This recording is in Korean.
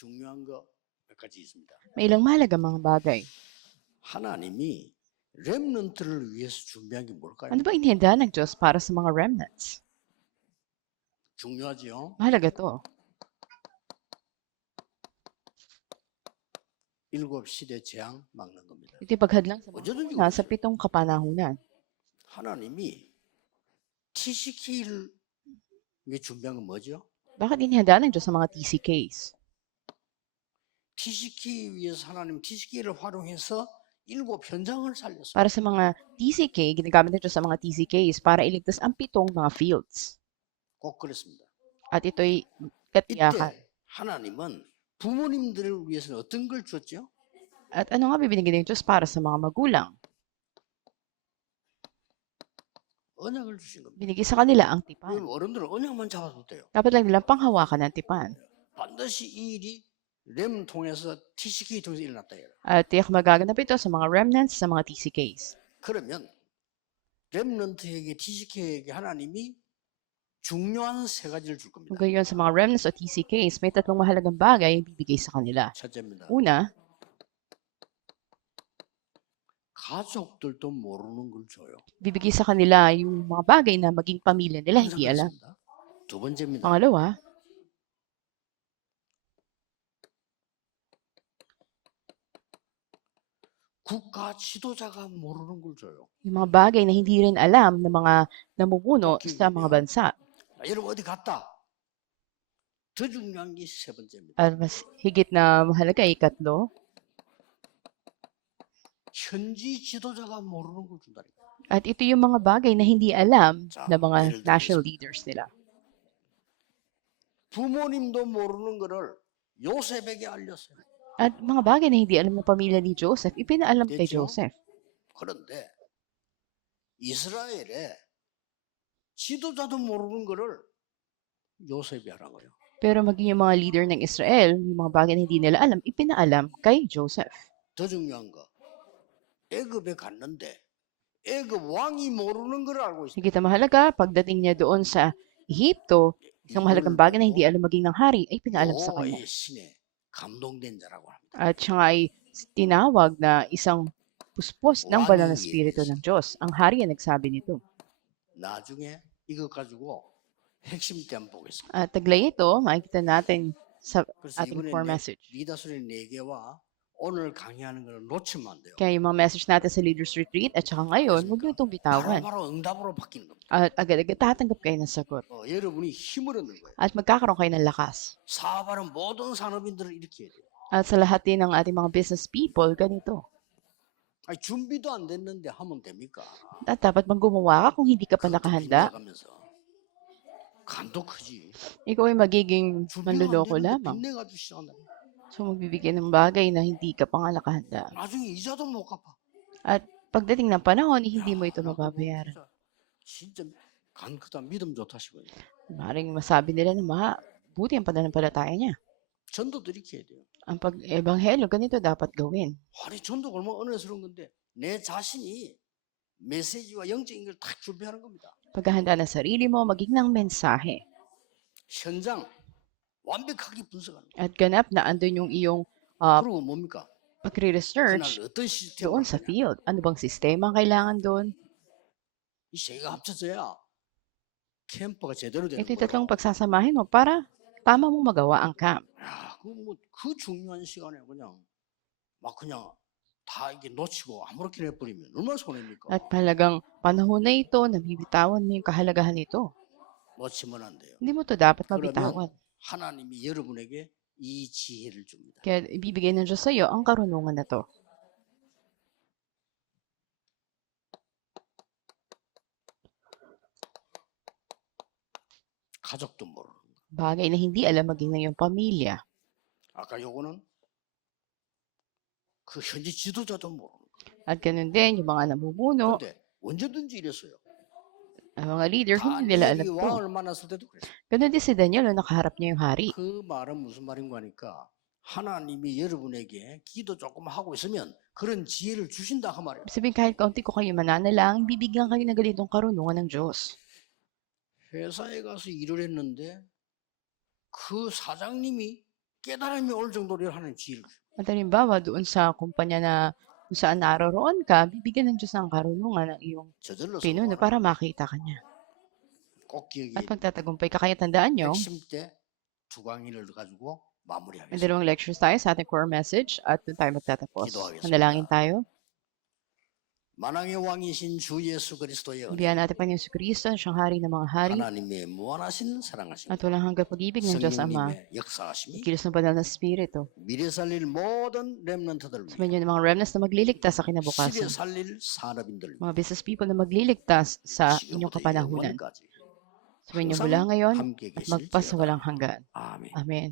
중요한 거 몇 가지 있습니다. May ilang mahalaga mga bagay. 하나님이 렘넌트를 위해서 준비한 게 뭘까요? Ano ba inihanda ng Diyos para sa mga remnants? 중요하죠. Mahalaga to. 7시대 재앙 막는 겁니다. Ito yung paghadlang sa mga 어쩌든지 una sa 그렇죠. 7 kapanahunan. 하나님이 TCK를 위해 준비한 건 뭐죠? Bakit inihanda ng Diyos sa mga TCKs? TCK 위해서 하나님 TCK를 활용해서 7 현장을 살렸어요. Para sa mga TCK, ginagamit ng Diyos sa mga TCKs para iligtas ang 7 mga fields. 꼭 그렇습니다. At ito'y katiyakan. 이때 하나님은 부모님들을 위해서는 어떤 걸 줬죠? At ano nga bibigyan ng Diyos para sa mga magulang? 언약을 주신 겁니다. Binigay sa kanila ang tipan. 그럼 어른들은 언약만 잡아도 돼요. Dapat lang nilang panghawakan ng tipan. 반드시 이 일이 렘 통해서 TCK 통해서 일어났다. At tiyak magaganap ito sa mga remnants sa mga TCKs. 그러면 렘넌트에게 TCK에게 하나님이 중요한 3가지를 줄 겁니다. Kung gayon sa mga remnants o TCKs, may 3 mahalagang bagay ang bibigay sa kanila. 첫째입니다. Una, 가족들도 모르는 걸 줘요. bibigay sa kanila yung mga bagay na maging pamilya nila 항상 hindi alam. 그렇습니다. 두 번째입니다. Pangalawa, 국가 지도자가 모르는 걸 줘요. yung mga bagay na hindi rin alam ng mga namumuno sa mga bansa. 여러분 어디 갔다? 더 중요한 게 3번째입니다. At mas higit na mahalaga ay 3, 현지 지도자가 모르는 걸 준다니까. at ito yung mga bagay na hindi alam 자, ng mga 예를 national 들겠습니다. leaders nila. 부모님도 모르는 거를 요셉에게 알렸어요. At mga bagay na hindi alam ng pamilya ni Joseph, ipinaalam kay 됐죠? Joseph. 그런데 이스라엘에 지도자도 모르는 거를 요셉이 하는 거예요. Pero maging yung mga leader ng Israel, yung mga bagay na hindi nila alam, ipinaalam kay Joseph. 더 중요한 거, 애굽에 갔는데 애굽 왕이 모르는 걸 알고 있어요. Higit na mahalaga, pagdating niya doon sa Ehipto, isang mahalagang bagay na hindi alam maging ng hari, ay pinaalam sa kanya. 여호와의 신에 감동된 자라고 합니다. At siya nga ay tinawag na isang puspos ng banal na spirito ng Diyos. Ang hari ang nagsabi nito. 나중에 이것 가지고 핵심 때 한번 보겠습니다. At taglay ito, makikita natin sa 그래서 ating core message. 리더스의 4개와 오늘 강의하는 걸 놓치면 안 돼요. Kaya yung mga message natin sa Leaders Retreat at saka ngayon, huwag niyo itong bitawan. 바로 응답으로 바뀌는 겁니다. At agad-agad tatanggap kayo ng sagot. 여러분이 힘을 얻는 거예요. At magkakaroon kayo ng lakas. 사업하는 모든 산업인들을 이렇게 해야 돼요. At sa lahat din ng ating mga business people, ganito. 아니, 준비도 안 됐는데 하면 됩니까? At dapat bang gumawa ka kung hindi ka pa 그것도 nakahanda? 빚내가면서. 간도 크지. Ikaw ay magiging 준비가 안 manluloko 됐는데 lamang. 빚내가지고 시작한다. So magbibigay ng bagay na hindi ka pa nga nakahanda. 나중에 이자도 못 갚아. At pagdating ng panahon, hindi mo ito 야, mababayaran. 진짜 간 크다 믿음 좋다 싶어요. Maring masabi nila na buti ang pananampalataya niya. 전도도 이렇게 해야 돼요. Ang pag-ebanghelyo, ganito dapat gawin. 아니 전도가 얼마나 은혜스러운 건데 내 자신이 메시지와 영적인 걸 딱 준비하는 겁니다. Paghahanda ng sarili mo, maging ng mensahe. 현장 완벽하게 분석하는 거예요. At ganap na andun yung iyong uh, 그리고 뭡니까? 그날 pagre-research 어떤 시스템을 doon sa field. Ano bang sistema ang kailangan doon? 이 세 개가 합쳐져야 캠프가 제대로 되는 Ito yung 거예요. tatlong pagsasamahin mo para tama mong magawa ang camp. 야, 그 중요한 시간에 그냥 막 그냥 다 이게 놓치고 아무렇게 내버리면 얼마나 손해입니까? At talagang panahon na ito, nabibitawan mo yung kahalagahan nito. 놓치면 안 돼요. Hindi mo to dapat 그러면 mabitawan. 하나님이 여러분에게 이 지혜를 줍니다. Kaya ibibigay ng Diyos sa iyo ang karunungan na to. 가족도 모르는 거. Bagay na hindi alam maging ng iyong pamilya. 아까 요거는 그 현지 지도자도 모르는 거. At ganun din, yung mga namumuno, 근데 언제든지 이랬어요. ang mga leader, hindi nila alam 다니엘이 to. 왕을 만났을 때도 그랬어요. Ganun din si Daniel, nung nakaharap niya yung hari. 그 말은 무슨 말인가 하니까 하나님이 여러분에게 기도 조금 하고 있으면 그런 지혜를 주신다 그 말이에요. Sabihin kahit kaunti ko kayo mananalang, bibigyan kayo ng ganitong karunungan ng Diyos. 회사에 가서 일을 했는데 그 사장님이 깨달음이 올 정도로 하나님 지혜를 주십니다. At halimbawa, doon sa kumpanya na kung saan naroroon ka, bibigyan ng Diyos ng karunungan ng iyong 저절로 pinuno 성공하라. para makita ka niya. 꼭 At 기억해야 됩니다. magtatagumpay ka. Kaya tandaan nyo, 핵심 때 두 강의를 가지고 may 마무리하겠습니다. dalawang lectures tayo sa ating core message at doon tayo magtatapos. Gidoha겠습니다. Manalangin tayo. 만왕의 왕이신 주 예수 그리스도의 은혜, Ibiyan natin pa ni Yesu Cristo, siyang hari ng mga hari, 하나님의 무한하신 사랑하심, at walang hanggang pag-ibig ng Diyos Ama, 성령님의 역사하심이 kilos ng banal na Espiritu. 미래 살릴 모든 렘넌트들 Sa 위해, mga ng mga remnants na magliligtas sa 시대 kinabukasan. 살릴 산업인들 위해, Mga business people na magliligtas sa inyong 지금부터 kapanahunan. 영원까지 Sa inyo mula ngayon 함께 at 계실지어다. magpasawalang hanggan. 아멘. Amen.